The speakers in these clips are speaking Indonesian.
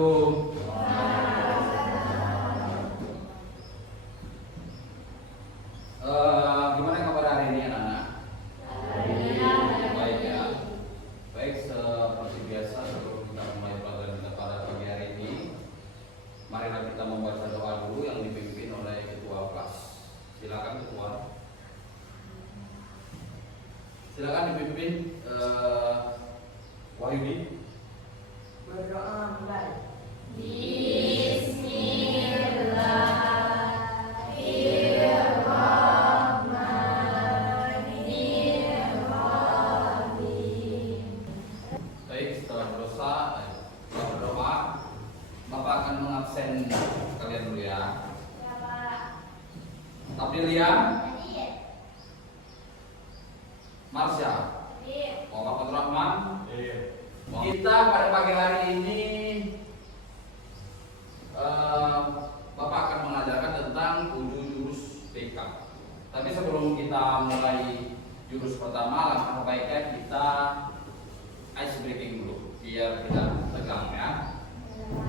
wabarakatuh. Gimana kabar hari ini anak-anak? Baik ya. Baik, seperti biasa sebelum kita mulai pelajaran kita pada pagi hari ini, marilah kita membaca doa dulu yang dipimpin oleh ketua kelas. Silakan ketua. Silakan dipimpin Wahyudi. Berdoa mulai. Baik, setelah berdoa, Bapak akan mengabsen kalian dulu ya. Aprilia, Marsha, Bapak Fatur Rahman. Kita pada pagi hari ini Bapak akan mengajarkan tentang 7 jurus BK. Tapi sebelum kita mulai jurus pertama, langkah baiknya kita ice breaking dulu biar tidak tegang ya.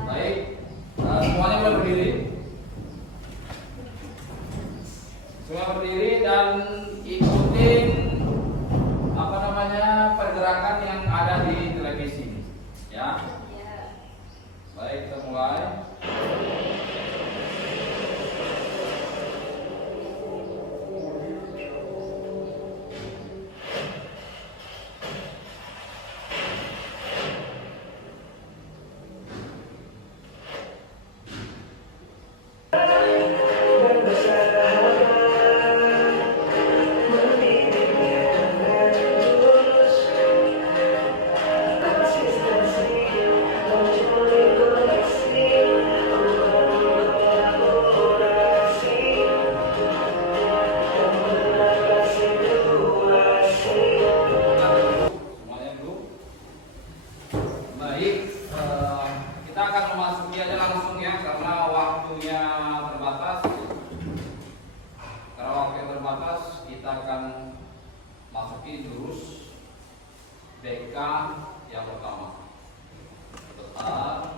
Baik, semuanya boleh berdiri. Semua berdiri dan ikutin pergerakan yang ada di televisi ya. Baik, kita mulai. Kita akan masuki jurus BK yang pertama. Tetap.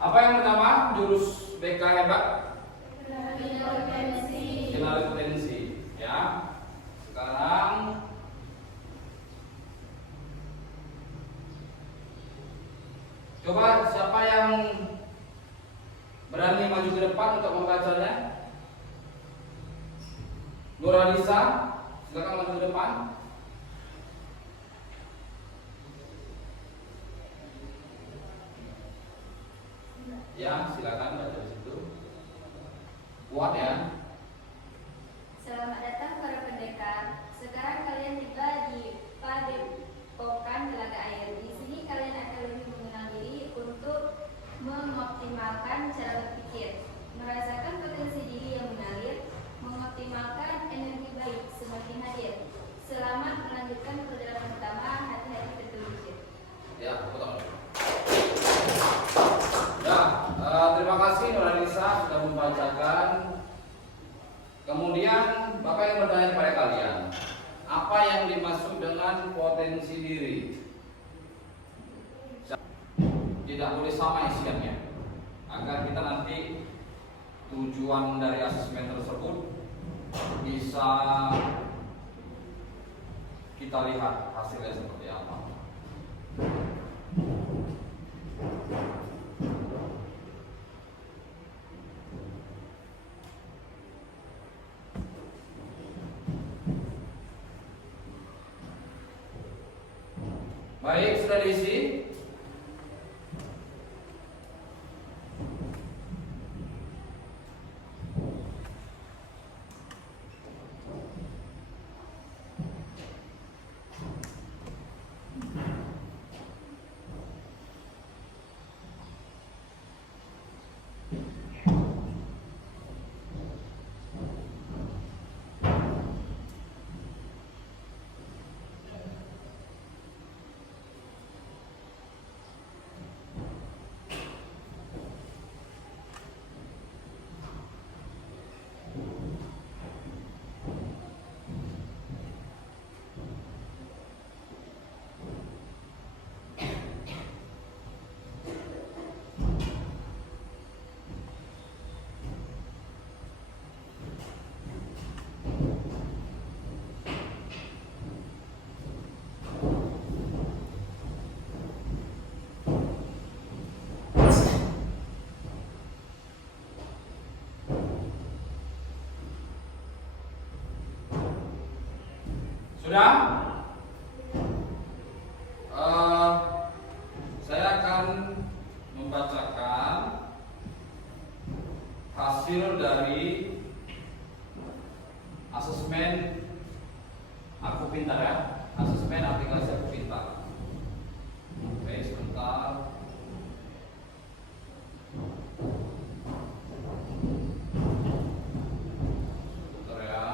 Apa yang pertama? Jurus BK hebat? Kenali potensi. Ya. Sekarang coba siapa yang berani maju ke depan untuk membacanya? Nuralisa, silakan maju ke depan. Ya, silakan baca di situ. Kuat ya. Selamat datang para pendekar. Sekarang kalian tiba di Padepokan Telaga Air. Di sini kalian akan lebih mengenal diri untuk mengoptimalkan cara berpikir, merasakan potensi diri yang mengalir, mengoptimalkan energi baik semakin hadir. Selamat melanjutkan perjalanan pertama. Hati-hati tergelincir. Ya, betul. Terima kasih Nuralisa sudah membacakan. Kemudian Bapak yang bertanya kepada kalian, apa yang dimaksud dengan potensi diri? Tidak boleh sama isiannya, agar kita nanti tujuan dari asesmen tersebut bisa kita lihat hasilnya seperti apa. Baik, sudah diisi. Sudah? Saya akan membacakan hasil dari asesmen Aku Pintar ya, asesmen aplikasi Aku Pintar. Oke, sebentar. Sebentar ya.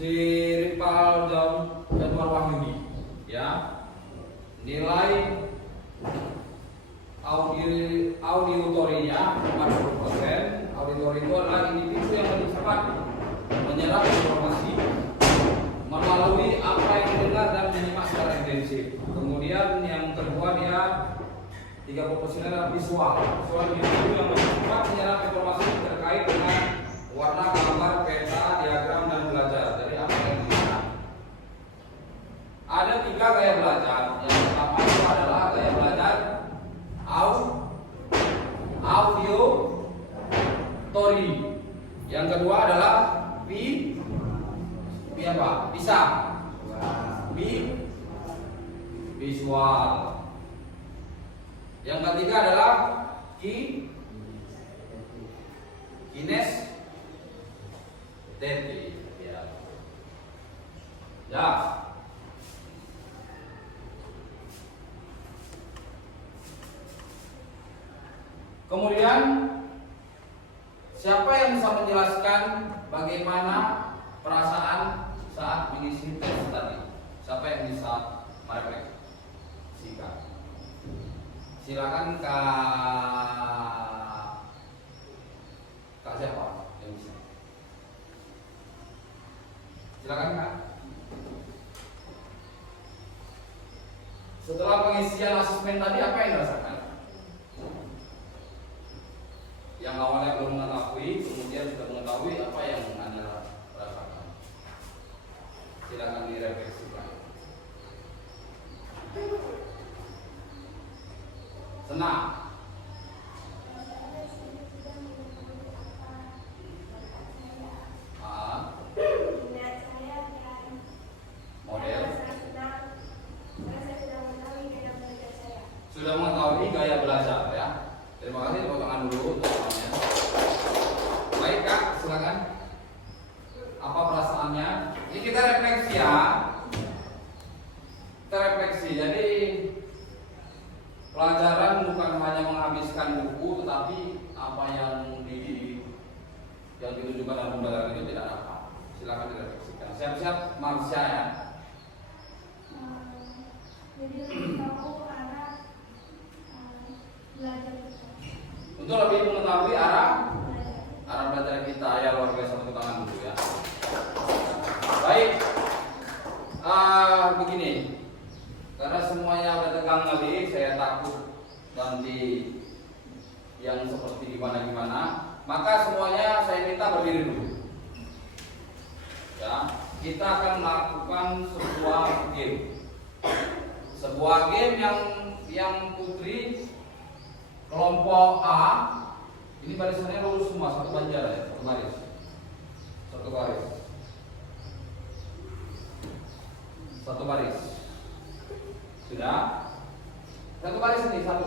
Si Ripal Januar Wahyudi ya, nilai auditorinya 40%. Auditori itu adalah individu yang dapat menyerap informasi melalui apa yang didengar dan menyimak secara intensif. Kemudian yang kedua dia 30% adalah visual. Visual individu yang dapat menyerap informasi terkait dengan warna, gambar, peta, diagram, dan belajar dari apa yang dilihat. Ada 3 gaya belajar. Yang pertama itu adalah gaya belajar auditori. Yang kedua adalah visual. Yang ketiga adalah kinestetik. Ya. Kemudian siapa yang bisa menjelaskan bagaimana perasaan saat mengisi tes tadi? Siapa yang bisa merefleksikan? Silakan Kak siapa yang bisa? Silakan Kak. Setelah pengisian asesmen tadi apa yang dirasakan? Yang awalnya belum mengetahui, kemudian sudah mengetahui, apa yang Anda rasakan? Silakan direfleksikan. Senang. Model. Sudah mengetahui gaya belajar ya. Terima kasih, tepuk tangan dulu untuk semuanya. Baik Kak, silakan. Apa perasaannya? Ini kita refleksi ya. Kita refleksi. Jadi pelajaran bukan hanya menghabiskan buku, tetapi apa yang ditunjukkan dalam pembelajaran itu tidak apa. Silakan direfleksikan. Siap-siap Marsha ya. Jadi lebih tahu arah belajar. Untuk lebih mengetahui arah belajar kita, ya luar biasa, tepuk tangan dulu ya. Baik, begini, karena semuanya udah tegang kali, saya takut nanti yang seperti gimana, maka semuanya saya minta berdiri dulu. Ya, kita akan melakukan sebuah game yang Putri kelompok A ini barisannya lurus semua, satu banjar ya, satu baris. Sudah? Satu baris ini satu.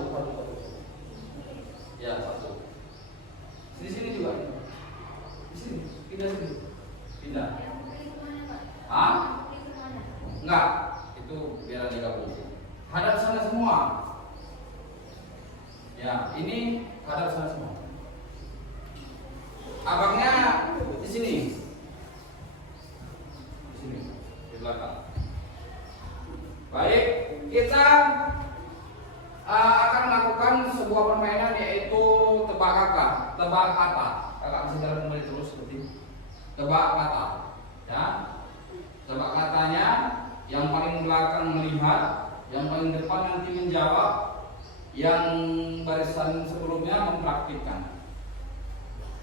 Ya, satu. Ya, ini kadar sana semua. Abangnya di sini. Di sini, di belakang. Baik, kita akan melakukan sebuah permainan yaitu tebak kata. Kakak bisa jalan kembali terus seperti tebak kata. Ya, tebak katanya yang paling belakang melihat, yang paling depan nanti menjawab, yang barisan sebelumnya mempraktikkan.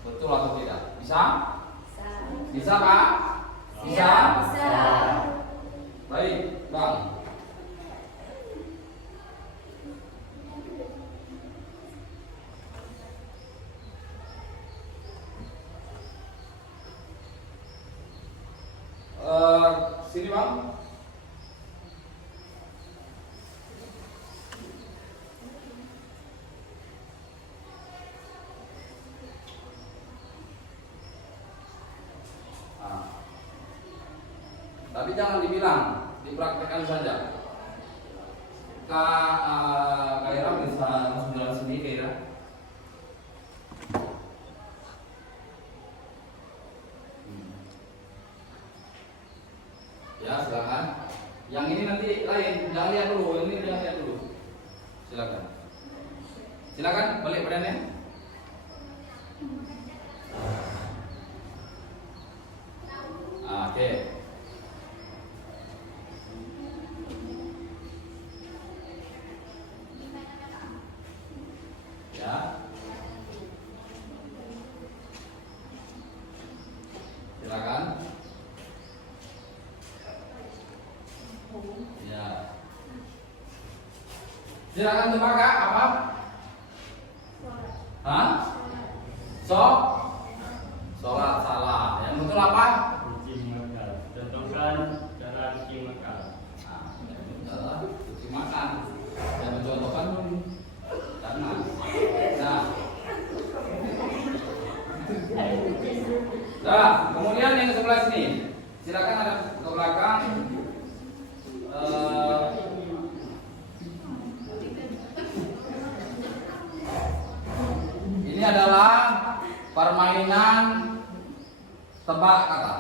Betul atau tidak? Bisa? Bisa Pak? Bisa? Bisa. Baik, Bang. Sini Bang. Tapi jangan dibilang, dipraktekkan saja. Kak Ira bisa langsung jalan sendiri, Kak Ira. Ya silakan. Yang ini nanti lain, jangan lihat dulu, ini jangan lihat dulu. Silakan. Silakan balik badannya. Oke. Ya. Silakan. Ya. Silakan tebak Kak, apa? Hah? Sholat salah. Yang betul apa? Cuci makan. Contohkan cara cuci makan. Nah, cuci makan. Yang mencontohkan pun jangan. Nah. Nah, kemudian yang sebelah sini. Silakan ada ke belakang. Ini adalah permainan tebak kata.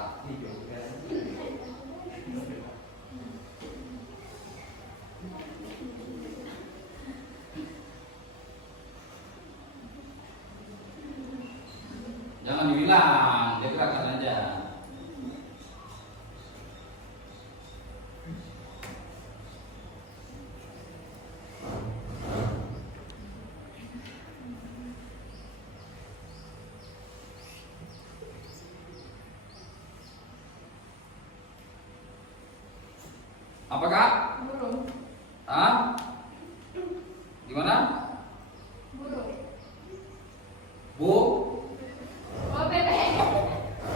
Jangan dibilang, dia gerakan aja. Apakah? Burung. Hah? Gimana? Burung. Bu? Oh, bebek.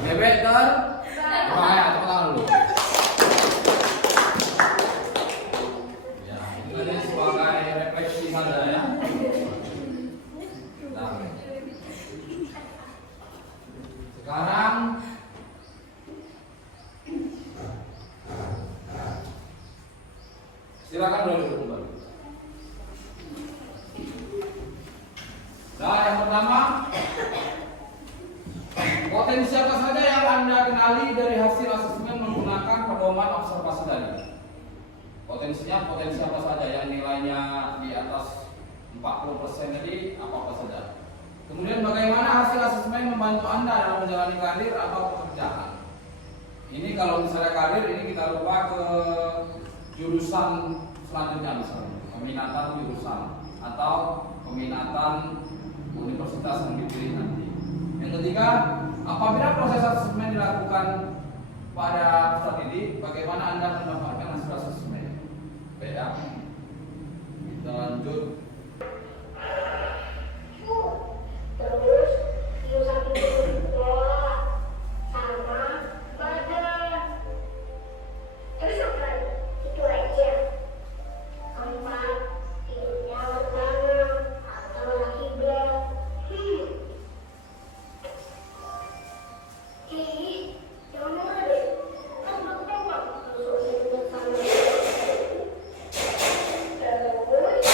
Bebek ter? Ya, tepuk tangan dulu. Ya, ini kan sebagai refleksi saja ya. Nah. Sekarang silakan duduk kembali. Nah, yang pertama, potensi apa saja yang Anda kenali dari hasil asesmen menggunakan pedoman observasi tadi? Potensinya potensi apa saja yang nilainya di atas 40% tadi, apa saja? Kemudian bagaimana hasil asesmen membantu Anda dalam menjalani karir atau pekerjaan? Ini kalau misalnya karir, ini kita lupa ke jurusan selanjutnya, misalnya peminatan jurusan atau peminatan universitas yang dipilih nanti. Yang ketiga, apabila proses asesmen dilakukan pada peserta didik, bagaimana Anda mendapatkan hasil asesmen? Baik ya. Kita lanjut. Terus susah sekolah sama badan. Terus apa lagi? Itu aja. Keempat, tidurnya mana atau lagi berat. Ih, yang mana deh? Kan belum terbang. Terus udah sana. Terus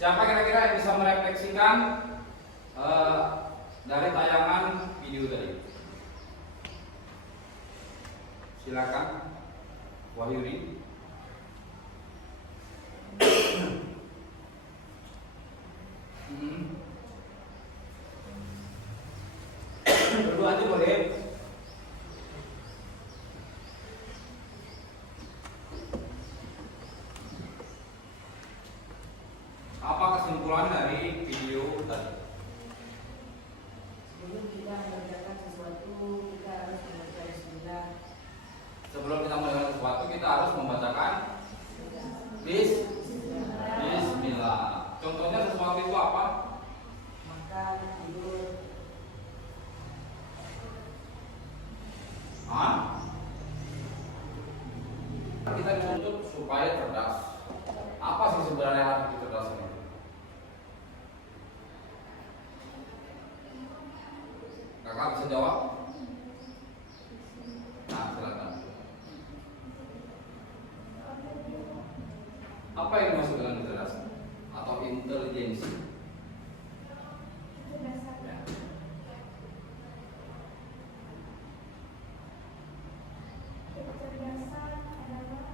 Siapa kira-kira yang bisa merefleksikan dari tayangan video tadi? Silakan, Wahyudi. Berdua aja boleh. Apa kesimpulan dari video tadi? Sebelum kita mengerjakan sesuatu, kita harus membaca bismillah. Sebelum kita melakukan sesuatu, kita harus membacakan Bismillah. Contohnya sesuatu itu apa? Makan, tidur, Hah? Kita dituntut supaya cerdas. Apa sih sebenarnya arti cerdas ini? Kakak bisa jawab? Nah, silakan. Apa yang dimaksud dengan kecerdasan atau intelijensi? Ya. Kecerdasan adalah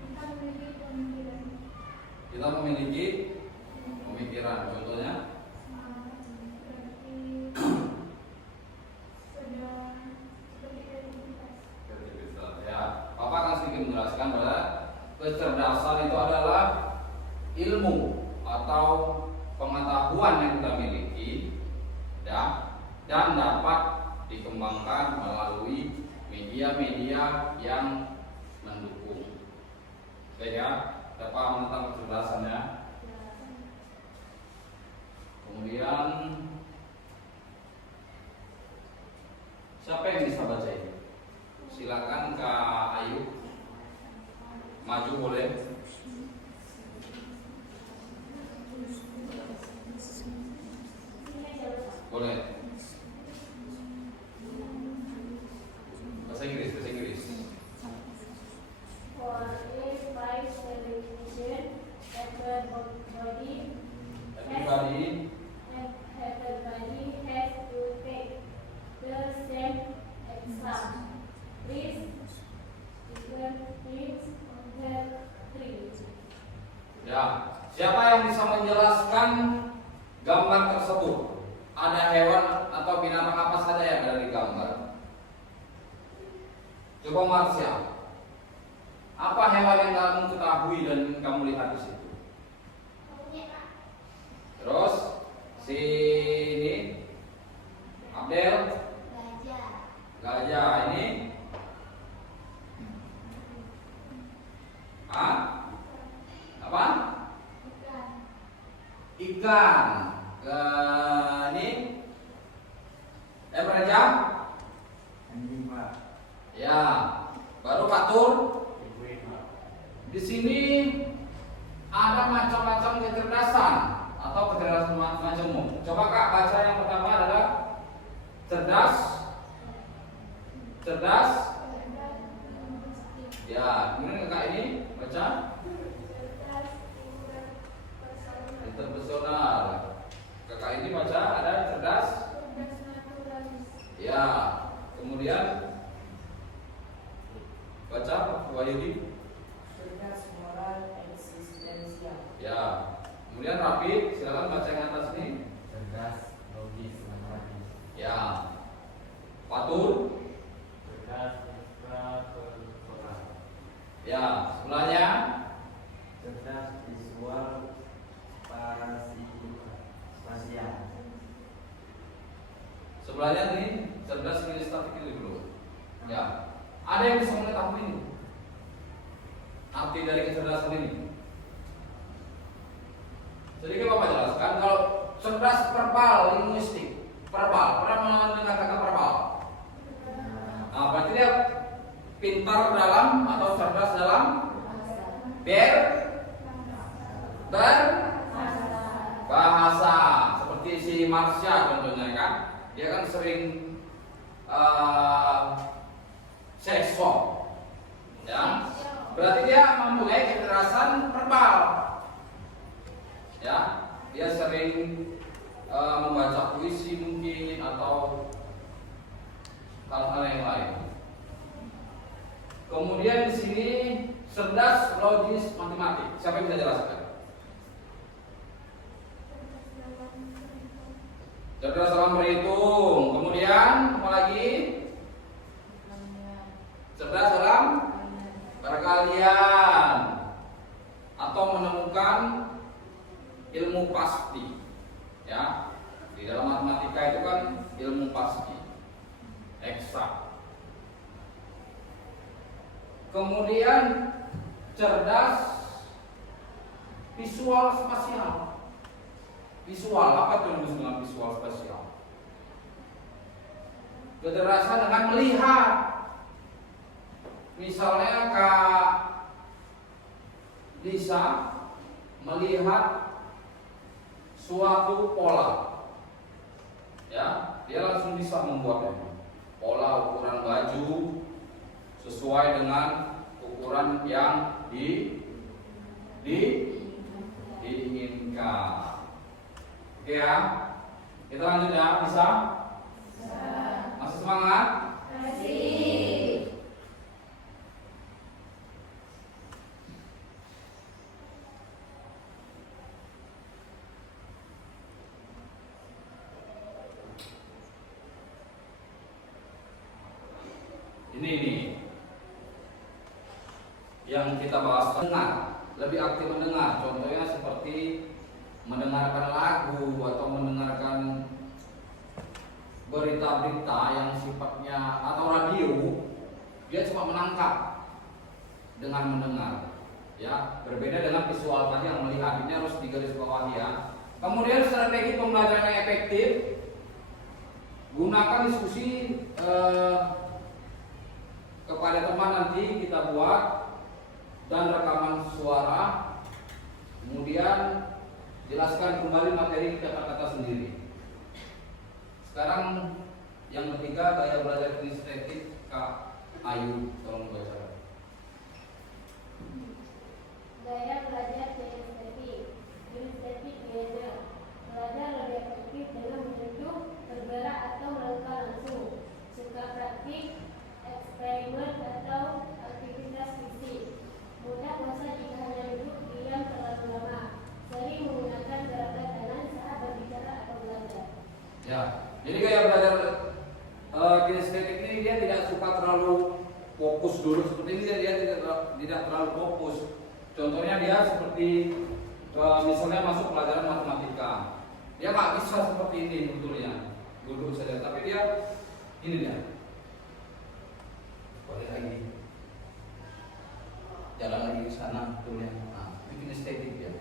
kita memiliki pemikiran Kita memiliki pemikiran. Contohnya, berarti sudah seperti kreativitas. kreativitas. Ya, Papa akan sedikit menjelaskan bahwa kecerdasan itu adalah ilmu atau pengetahuan yang kita miliki, ya, dan dapat dikembangkan melalui media-media yang mendukung. Oke ya, kita paham tentang kecerdasannya. Kemudian siapa yang bisa baca ini? Silakan Kak Ayu, maju boleh. Boleh. Bahasa Inggris, bahasa Inggris. For a price television, everybody Everybody, has to take the same exam. Please equal it under 3. ya. Siapa yang bisa menjelaskan gambar tersebut? Ada hewan atau binatang apa saja yang ada di gambar? Coba Marsha. Apa hewan yang kamu ketahui dan kamu lihat di situ? Terus si ini Abdel, gajah ini, apa? Ikan. Ini raja? Anjing Pak. Ya. Baru patur. Ibu Pak. Di sini ada macam-macam kecerdasan atau kecerdasan macam-macam. Coba Kak baca yang pertama adalah cerdas. Cerdas. Ya, kemudian Kak ini baca interpersonal. Kakak ini baca ada cerdas. Ya, kemudian baca Wahyudi. cerdas, moral, eksistensial. Ya, kemudian Rafi, silakan baca yang atas ini. Cerdas, logis, matematis. Ya, Fatur. Cerdas, ekstrakurikuler. Ya, sebelahnya. Cerdas, visual, spasial. Sebelahnya ini cerdas kinesthetik dulu. Ya, ada yang bisa mengetahui ini? Arti dari kecerdasan ini. Sedikit Bapak jelaskan kalau cerdas verbal linguistik. Verbal, pernah mendengar kata verbal? Nah, berarti dia pintar dalam atau cerdas dalam berbahasa. Seperti si Marsha contohnya kan, dia kan sering seksual, ya. Berarti dia mempunyai kecerdasan verbal, ya. Dia sering membaca puisi mungkin atau hal-hal yang lain. Kemudian di sini cerdas, logis, matematik. Siapa yang bisa jelaskan? Cerdas dalam berhitung. Kemudian apa lagi? Cerdas dalam perkalian atau menemukan ilmu pasti. Ya, di dalam matematika itu kan ilmu pasti, eksak. Kemudian cerdas visual spasial. Visual, apa itu yang disebut dengan visual spasial? Kecerdasan dengan melihat. Misalnya Kak Lisa melihat suatu pola, ya, dia langsung bisa membuatnya. Pola ukuran baju sesuai dengan ukuran yang diinginkan. Oke ya, kita lanjut ya, bisa? Masih semangat? Masih. Ini yang kita bahas, dengar, lebih aktif mendengar. Contohnya seperti mendengarkan lagu atau mendengarkan berita-berita yang sifatnya atau radio, dia cuma menangkap dengan mendengar, ya. Berbeda dengan visual tadi yang melihat. Ini harus digarisbawahi ya. Kemudian strategi pembelajaran yang efektif, gunakan diskusi kepada teman, nanti kita buat dan rekaman suara, kemudian jelaskan kembali materi kata-kata sendiri. Sekarang yang ketiga, gaya belajar kinestetik. Kak Ayu, tolong baca. Gaya belajar kinestetik. Kinestetik belajar lebih efektif dengan menyentuh, bergerak atau melakukan langsung. Suka praktik, eksperimen atau aktivitas fisik. Mudah bosan jika hanya duduk diam terlalu lama. Sering menggunakan gerakan tangan saat berbicara atau belajar. Ya, jadi gaya belajar kinestetik ini dia tidak suka terlalu fokus dulu seperti ini. Dia tidak terlalu fokus. Contohnya dia seperti misalnya masuk pelajaran matematika, dia nggak bisa seperti ini sebetulnya, duduk saja. Tapi dia ini dia. Boleh lagi jalan lagi ke sana, betulnya. Nah, bikin estetik ya.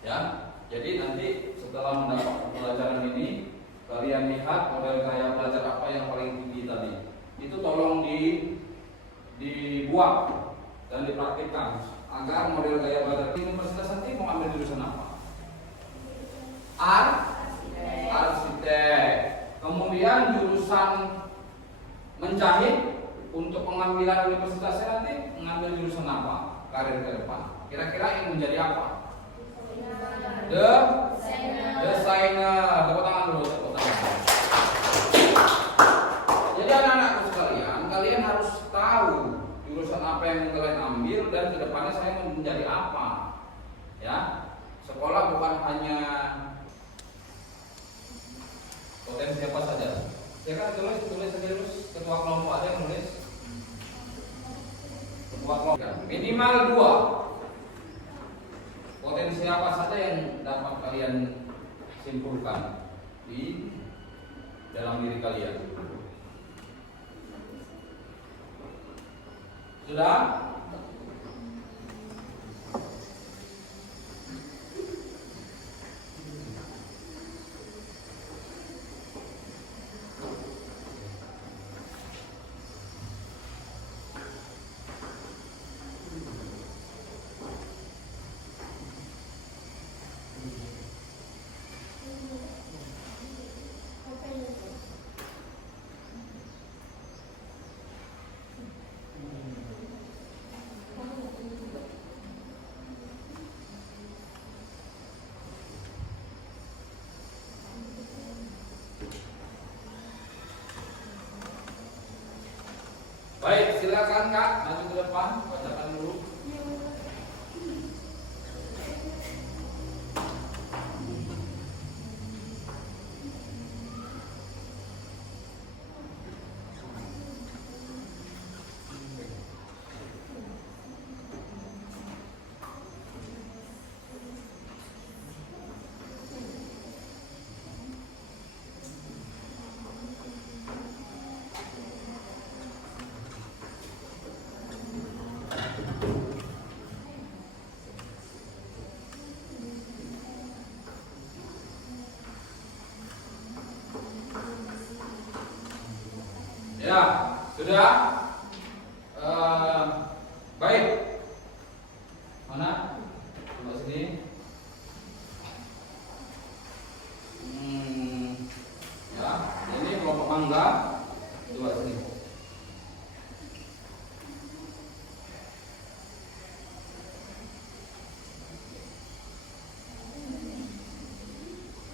Ya, jadi nanti setelah mendapat pelajaran ini, kalian lihat model gaya belajar apa yang paling tinggi tadi. Itu tolong dibuat dan dipraktikkan agar model gaya belajar di universitas nanti mau ambil jurusan apa? Arsitek. Kemudian jurusan menjahit. Untuk pengambilan universitasnya nanti mengambil jurusan apa? Karir ke depan. Kira-kira yang menjadi apa? Desainer. Tepuk tangan dulu, tepuk tangan. Jadi anak-anakku sekalian, kalian harus tahu jurusan apa yang kalian ambil dan kedepannya saya mau menjadi apa. Ya, sekolah bukan hanya potensi apa saja. Saya kan tulis ketua kelompok ada yang nulis ketua kelompok. Minimal 2 potensi apa saja yang dapat kalian simpulkan di dalam diri kalian. Sudah? Baik, silakan Kak, maju ke depan, bacakan dulu. Ya, sudah. Baik. Mana? Coba sini. Ya, ini kelompok mangga. Coba sini.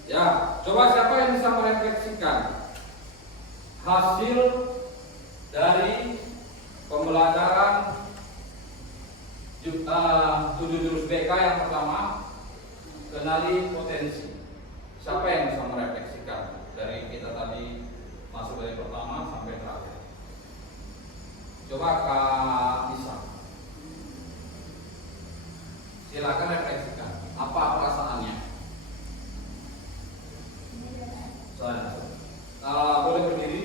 Ya, coba siapa yang bisa merefleksikan hasil dari pembelajaran 7 jurus BK yang pertama, kenali potensi. Siapa yang bisa merefleksikan dari kita tadi masuk dari pertama sampai terakhir? Coba Kak Nisa, silakan refleksikan. Apa perasaannya? Boleh berdiri.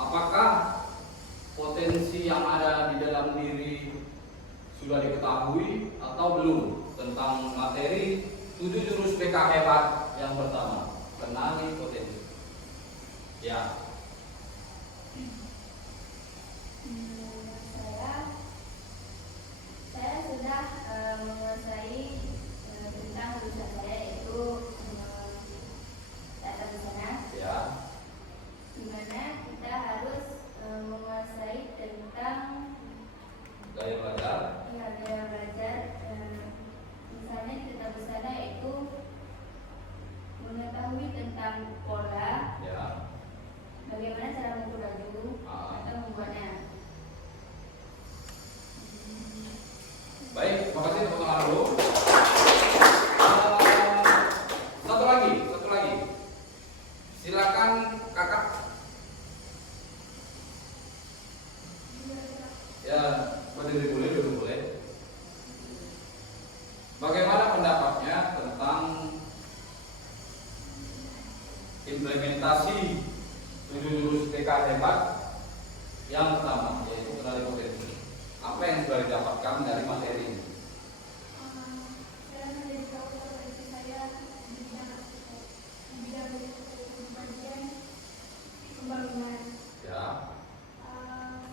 Apakah potensi yang ada di dalam diri sudah diketahui atau belum tentang materi 7 jurus BK hebat yang pertama, kenali potensi? Ya. Saya sudah menguasai tentang jurusan saya, yaitu tata busana. Ya. Di mana kita harus menguasai tentang Gaya belajar. gaya belajar. Misalnya tata busana itu mengetahui tentang pola, Ya. bagaimana cara mengukur baju atau membuatnya. Baik, terima kasih tepuk tangan dulu. Satu lagi. Silakan Kakak. Ya, berdiri boleh, duduk boleh. Bagaimana pendapatnya tentang implementasi 7 jurus BK hebat yang pertama, yaitu kenali potensi? Apa yang sudah didapatkan dari materi ini? Saya menjadi tahu potensi saya di bidang bagian pembangunan, Ya,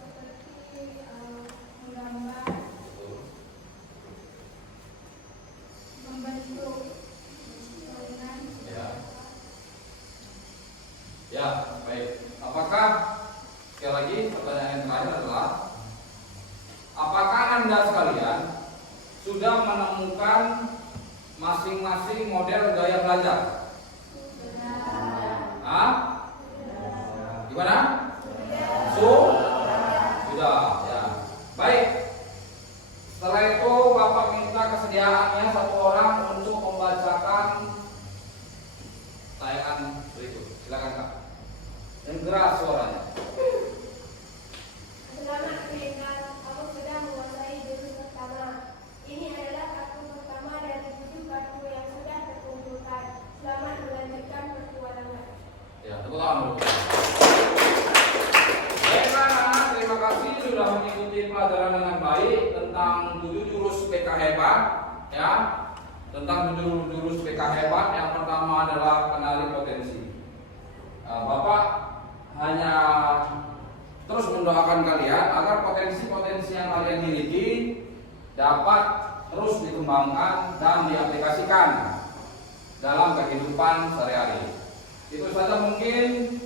seperti menggambar, betul. membentuk bangunan. Ya. Ya, baik. Apakah, sekali lagi pertanyaan yang terakhir adalah, apakah Anda sekalian sudah menemukan masing-masing model gaya belajar? Hah? Gimana? Sudah, ya. Baik. Setelah itu Bapak minta kesediaannya satu orang untuk membacakan tayangan berikut. Silakan Kak. Yang keras suaranya. Selamat mendengar, kamu sudah menguasai jurus pertama. Ini adalah kartu pertama dari 7 kartu yang sudah terkumpulkan. Selamat melanjutkan petualangan. Ya, tepuk tangan dulu. Baiklah anak-anak, terima kasih sudah mengikuti pelajaran dengan baik tentang 7 jurus BK hebat, ya. Tentang 7 jurus BK hebat, yang pertama adalah kenali potensi. Bapak hanya terus mendoakan kalian agar potensi-potensi yang kalian miliki dapat terus dikembangkan dan diaplikasikan dalam kehidupan sehari-hari. Itu saja mungkin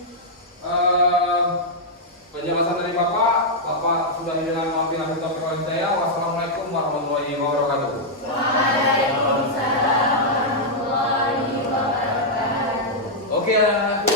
penjelasan dari Bapak. Bapak sudah dengan wabillahi taufiq wal hidayah. Wassalamualaikum warahmatullahi wabarakatuh. Waalaikumsalam warahmatullahi wabarakatuh. Oke anak-anakku,